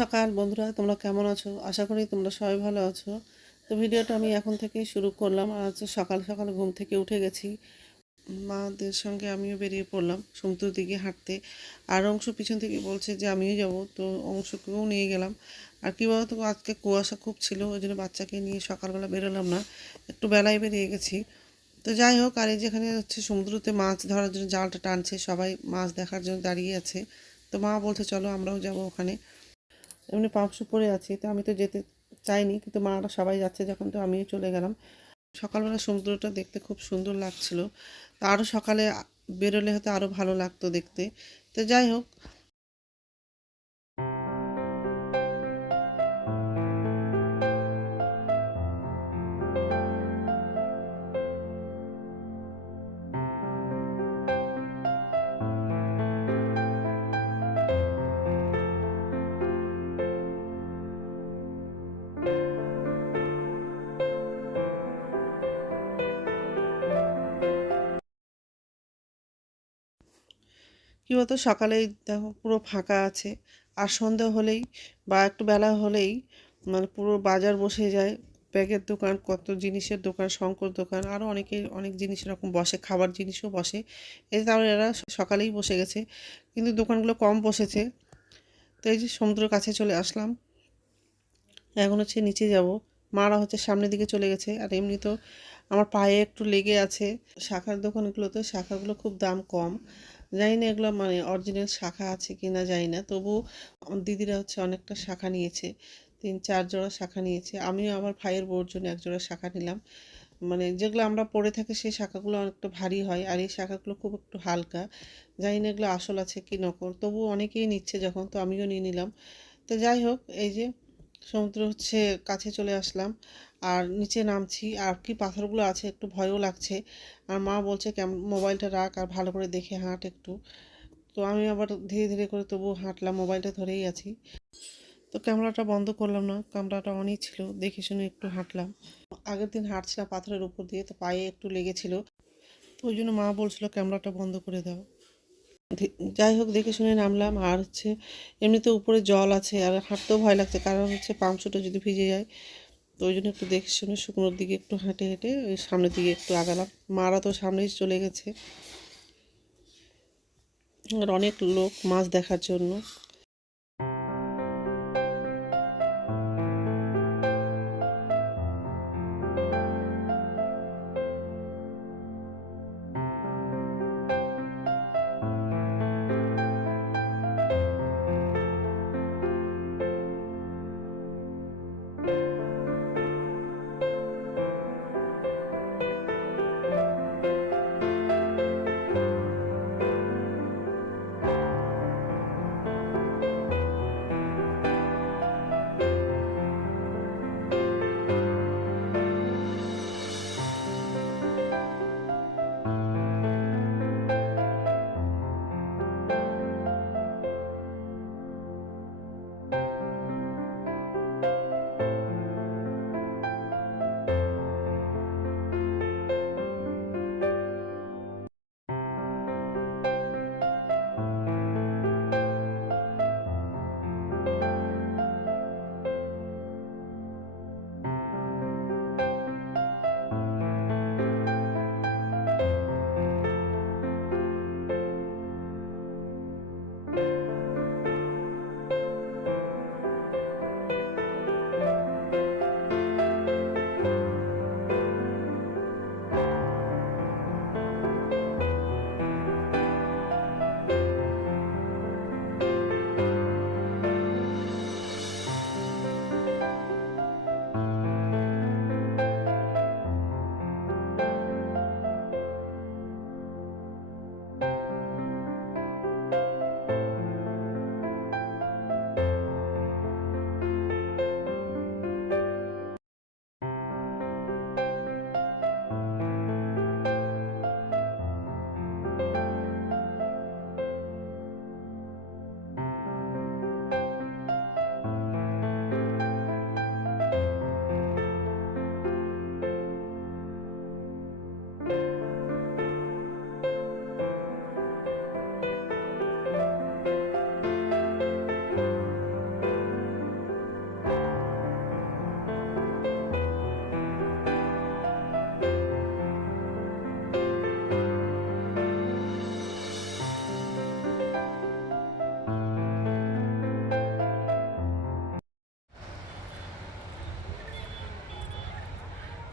সকাল বন্ধুরা, তোমরা কেমন আছো? আশা করি তোমরা সবাই ভালো আছো। তো ভিডিওটা আমি এখন থেকে শুরু করলাম আর হচ্ছে সকাল সকাল ঘুম থেকে উঠে গেছি। মাদের সঙ্গে আমিও বেরিয়ে পড়লাম সমুদ্রের দিকে হাঁটতে। আর অংশ পিছন থেকে বলছে যে আমিও যাব, তো অংশকেও নিয়ে গেলাম। আর কী বলতো, আজকে কুয়াশা খুব ছিল, ওই জন্য বাচ্চাকে নিয়ে সকালবেলা বেরোলাম না, একটু বেলায় বেরিয়ে গেছি। তো যাই হোক, আর এই যেখানে হচ্ছে সমুদ্রতে মাছ ধরার জন্য জালটা টানছে, সবাই মাছ দেখার জন্য দাঁড়িয়ে আছে। তো মা বলছে, চলো আমরাও যাব ওখানে। এমনি পাঁপশো পরে আছি, তো আমি তো যেতে চাইনি, কিন্তু মারা সবাই যাচ্ছে যখন, তো আমিও চলে গেলাম। সকালবেলা সমুদ্রটা দেখতে খুব সুন্দর লাগছিল। তো আরও সকালে বেরোলে হয়তো আরও ভালো লাগতো দেখতে। তো যাই হোক কী বলতো, সকালেই দেখো পুরো ফাঁকা আছে। আর সন্ধ্যা হলেই বা একটু বেলা হলেই মানে পুরো বাজার বসে যায়। ব্যাগের দোকান, কত জিনিসের দোকান, শঙ্কর দোকান আরও অনেকে অনেক জিনিস এরকম বসে, খাবার জিনিসও বসে। এই তাহলে এরা সকালেই বসে গেছে। কিন্তু দোকানগুলো কম বসেছে। তো এই যে সমুদ্রের কাছে চলে আসলাম। এখন হচ্ছে নিচে যাব। মারা হচ্ছে সামনের দিকে চলে গেছে। আর এমনি তো আমার পায়ে একটু লেগে আছে। শাখার দোকানগুলোতে শাখাগুলো খুব দাম কম। জানি না এগুলো মানে অরিজিনাল শাখা আছে কি না জানি না। তবু দিদিরা হচ্ছে অনেকটা শাখা নিয়েছে। তিন, চার জোড়া শাখা নিয়েছে। আমিও আমার ভাইয়ের বউর জন্য এক জোড়া শাখা নিলাম। মানে যেগুলো আমরা পরে থাকি সেই শাখাগুলো অনেকটা ভারী হয় আর এই শাখাগুলো খুব একটু হালকা। জানি না এগুলো আসল আছে কি নকল। তবু অনেকেই নিচ্ছে যখন, তো আমিও নিয়ে নিলাম। তো যাই হোক, এই যে সমুদ্র হচ্ছে কাছে চলে আসলাম। আর নিচে নামছি। আর কি পাথরগুলো আছে, একটু ভয়ও লাগছে। আর মা বলছে কেমন মোবাইলটা রাখ আর ভালো করে দেখে হাঁট একটু। তো আমি আবার ধীরে ধীরে করে তবু হাঁটলাম, মোবাইলটা ধরেই আছি। তো ক্যামেরাটা বন্ধ করলাম না, ক্যামেরাটা অনই ছিল, দেখে শুনে একটু হাঁটলাম। আগের দিন হাঁটছিলাম পাথরের উপর দিয়ে, তো পায়ে একটু লেগেছিল। তো ওই জন্য মা বলছিল, ক্যামেরাটা বন্ধ করে দাও। যাই হোক, দেখে শুনে নামলাম। আর হচ্ছে, এমনিতে উপরে জল আছে, আর হাঁটতেও ভয় লাগছে। কারণ হচ্ছে, পাংশুটা যদি ভিজে যায়, তো ওই জন্য একটু দেখে শুনে শুকনোর দিকে একটু হেঁটে হেঁটে ওই সামনের দিকে একটু আগালাম। মারা তো সামনেই চলে গেছে। আর অনেক লোক মাছ দেখার জন্য।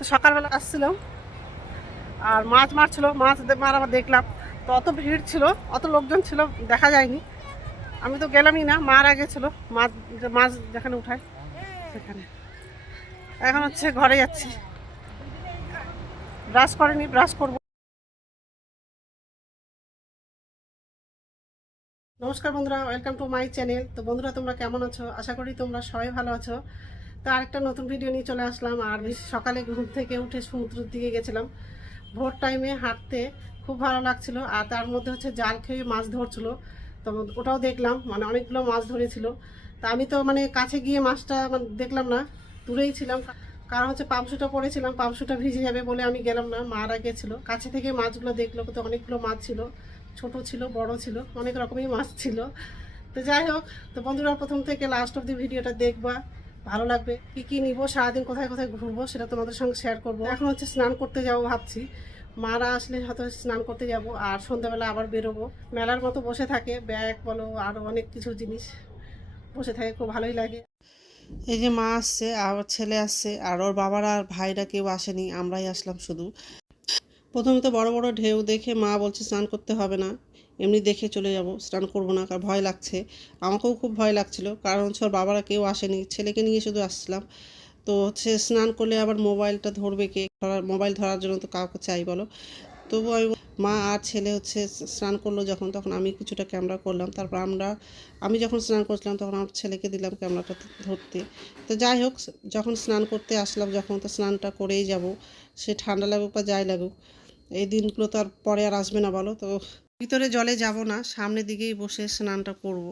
তো সকালবেলা আসছিলাম। আর মাছ মারছিল, মাছ মারা দেখলাম। তো অত ভিড় ছিল, অত লোকজন ছিল, দেখা যায়নি। আমি তো গেলামই না, মার আগে ছিল। মাছ মাছ যেখানে উঠায়, সেখানে। এখন হচ্ছে ঘরে যাচ্ছি। ব্রাশ করেনি, ব্রাশ করব। নমস্কার বন্ধুরা, ওয়েলকাম টু মাই চ্যানেল। তো বন্ধুরা, তোমরা কেমন আছো? আশা করি তোমরা সবাই ভালো আছো। তো আরেকটা নতুন ভিডিও নিয়ে চলে আসলাম। আর বেশি সকালে ঘুম থেকে উঠে সমুদ্রের দিকে গেছিলাম। ভোর টাইমে হাঁটতে খুব ভালো লাগছিল। আর তার মধ্যে হচ্ছে জাল খেয়ে মাছ ধরছিল। তো ওটাও দেখলাম মানে অনেকগুলো মাছ ধরেছিল। তা আমি তো মানে কাছে গিয়ে মাছটা মানে দেখলাম না, দূরেই ছিলাম। কারণ হচ্ছে পামশুটা পড়েছিলাম পামশুটা ভিজে যাবে বলে আমি গেলাম না মারা গেছিল কাছে থেকে মাছগুলো দেখল তো অনেকগুলো মাছ ছিল, ছোট ছিল, বড় ছিল, অনেক রকমই মাছ ছিল। তো যাই হোক, তো বন্ধুরা, প্রথম থেকে লাস্ট অব দি ভিডিওটা দেখবা। ভালো লাগবে। কি কি নিব, সারাদিন কোথায় কোথায় ঘুরবো, সেটা তোমাদের সঙ্গে শেয়ার করব। এখন হচ্ছে স্নান করতে যাব ভাবছি। মারা আসলে হয়তো স্নান করতে যাব আর সন্ধ্যাবেলা আবার বেরোবো। মেলার মতো বসে থাকে, ব্যাগ বলো আরও অনেক কিছু জিনিস বসে থাকে, খুব ভালোই লাগে। এই যে মা আসছে, আর ছেলে আসছে, আর ওর বাবারা আর ভাইরা কেউ আসেনি, আমরাই আসলাম শুধু। প্রথমে তো বড় বড় ঢেউ দেখে মা বলছে স্নান করতে হবে না। এমনি দেখে চলে যাব, স্নান করব না কারণ ভয় লাগছে। আমাকেও খুব ভয় লাগছিল, কারণ হচ্ছে বাবারা কেউ আসেনি, ছেলেকে নিয়ে শুধু আসছিলাম। তো হচ্ছে স্নান করলে আবার মোবাইলটা ধরবে কে? ধরার, মোবাইল ধরার জন্য তো কাউকে চাই বলো। তবু আমি মা আর ছেলে হচ্ছে স্নান করল যখন, তখন আমি কিছুটা ক্যামেরা করলাম। তারপর আমরা, আমি যখন স্নান করছিলাম, তখন আমার ছেলেকে দিলাম ক্যামেরাটা ধরতে। তো যাই হোক যখন স্নান করতে আসলাম, যখন তো স্নানটা করেই যাব, সে ঠান্ডা লাগুক বা যাই লাগুক, এই দিনগুলো তো আর পরে আর আসবে না বলো, তো ভিতরে জলে যাব না সামনের দিকেই বসে স্নানটা করব।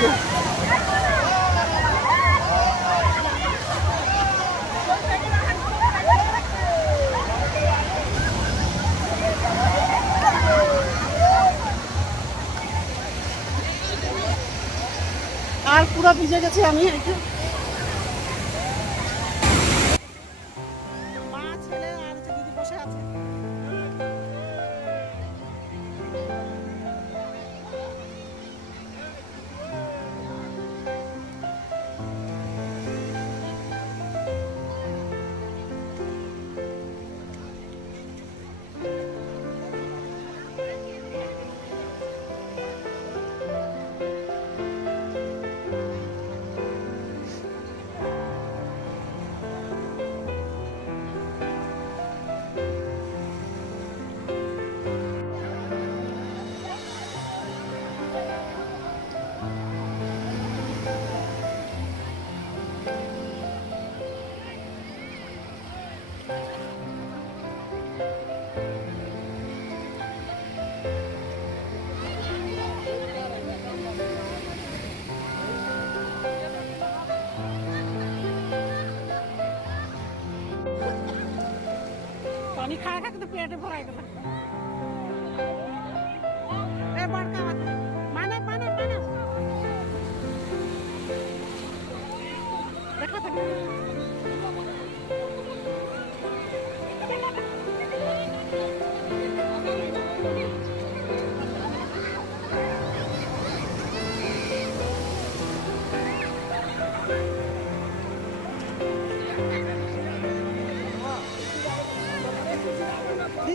আর পুরো ভিজে গেছি আমি এই पेट भराई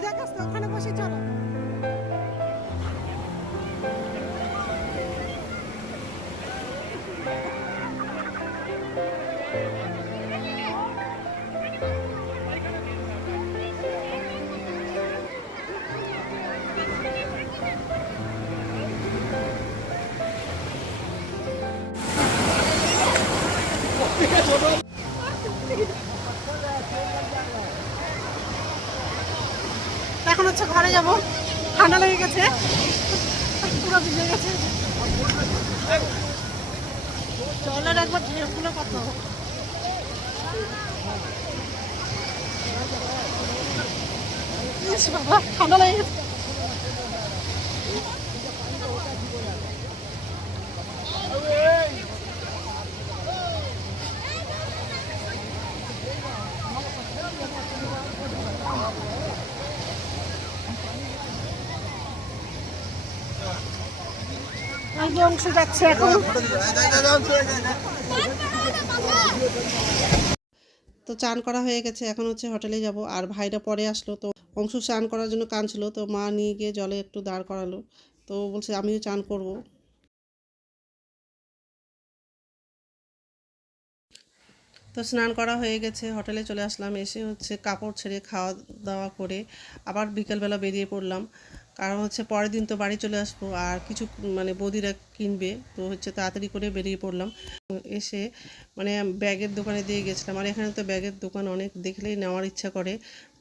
দিদা কাছ এখন হচ্ছে ঘরে যাব। ঠান্ডা লেগে গেছে। পুরো ভিজে গেছে। জলের একবার ঢেউগুলো কত বাবা, ঠান্ডা লেগে গেছে। অংশ যাচ্ছে এখন। তো চান করা হয়ে গেছে, এখন হচ্ছে হোটেলে যাব। আর ভাইরা পরে আসলো, তো অংশ চান করার জন্য কাঁদছিল, তো মা নিয়ে গিয়ে জলে একটু দাঁড় করালো। তো বলছে, আমিও চান করব। তো স্নান করা হয়ে গেছে, হোটেলে চলে আসলাম। এসে হচ্ছে কাপড় ছেড়ে খাওয়া দাওয়া করে আবার বিকেলবেলা বেরিয়ে পড়লাম। কারণ হচ্ছে পরের দিন তো বাড়ি চলে আসব আর কিছু মানে বৌদিরা কিনবে, তো হচ্ছে তাড়াতাড়ি করে বেরিয়ে পড়লাম। এসে মানে ব্যাগের দোকানে দিয়ে গেছিলাম। আর এখানে তো ব্যাগের দোকান অনেক দেখলেই নেওয়ার ইচ্ছা করে।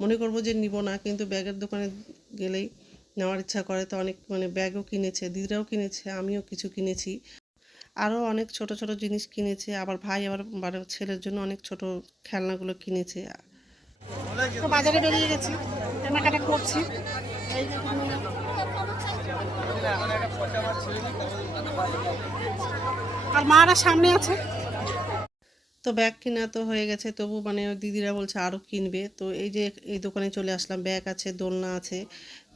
মনে করব যে নিব না, কিন্তু ব্যাগের দোকানে গেলেই নেওয়ার ইচ্ছা করে। তো অনেক মানে ব্যাগও কিনেছে, দিদিরাও কিনেছে, আমিও কিছু কিনেছি। আরও অনেক ছোট ছোট জিনিস কিনেছে। আবার ভাই, আবার ছেলের জন্য অনেক ছোট খেলনাগুলো কিনেছে। বাজারে বেরিয়ে গেছি, কেনাকাটা করছি। আর মারা সামনে আছে। তো ব্যাগ কেনা তো হয়ে গেছে, তবু মানে দিদিরা বলছে আরও কিনবে। তো এই যে এই দোকানে চলে আসলাম, ব্যাগ আছে, দোলনা আছে।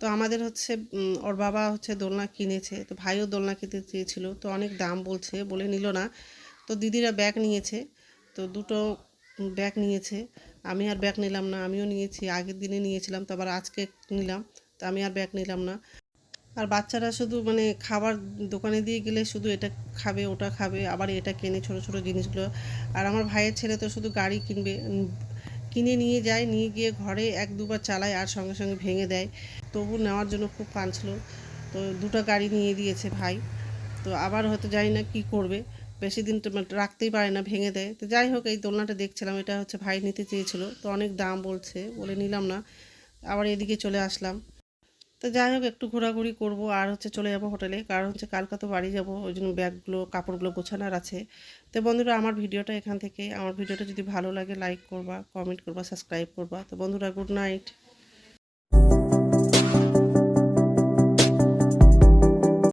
তো আমাদের হচ্ছে ওর বাবা হচ্ছে দোলনা কিনেছে, তো ভাইও দোলনা কিনতে চেয়েছিল। তো অনেক দাম বলছে, বলে নিল না। তো দিদিরা ব্যাগ নিয়েছে, তো দুটো ব্যাগ নিয়েছে। আমি আর ব্যাগ নিলাম না, আমিও নিয়েছি, আগের দিনে নিয়েছিলাম, তো আবার আজকে নিলাম, তো আমি আর ব্যাগ নিলাম না। আর বাচ্চারা শুধু মানে খাবার দোকানে দিয়ে গেলে শুধু এটা খাবে, ওটা খাবে, আবার এটা কেনে ছোট ছোট জিনিসগুলো। আর আমার ভাইয়ের ছেলে তো শুধু গাড়ি কিনবে কিনে নিয়ে যায়, নিয়ে গিয়ে ঘরে এক দুবার চালায় আর সঙ্গে সঙ্গে ভেঙে দেয়। তবু নেওয়ার জন্য খুব পানছিল। তো দুটো গাড়ি নিয়ে দিয়েছে ভাই। তো আবার হয়তো জানি না কি করবে। বেশি দিন মানে রাখতেই পারে না, ভেঙে দেয়। তো যাই হোক, এই দোলনাটা দেখছিলাম, এটা হচ্ছে ভাই নিতে চেয়েছিল। তো অনেক দাম বলছে, বলে নিলাম না। আবার এদিকে চলে আসলাম। তো যাই হোক, একটু ঘোরাঘুরি করব আর হচ্ছে চলে যাব হোটেলে। কারণ হচ্ছে কালকা তো বাড়ি যাব, ওই জন্য ব্যাগগুলো, কাপড়গুলো গোছানোর আছে। তো বন্ধুরা, আমার ভিডিওটা এখান থেকে। আমার ভিডিওটা যদি ভালো লাগে লাইক করবা কমেন্ট করবা সাবস্ক্রাইব করবা। তো বন্ধুরা গুড নাইট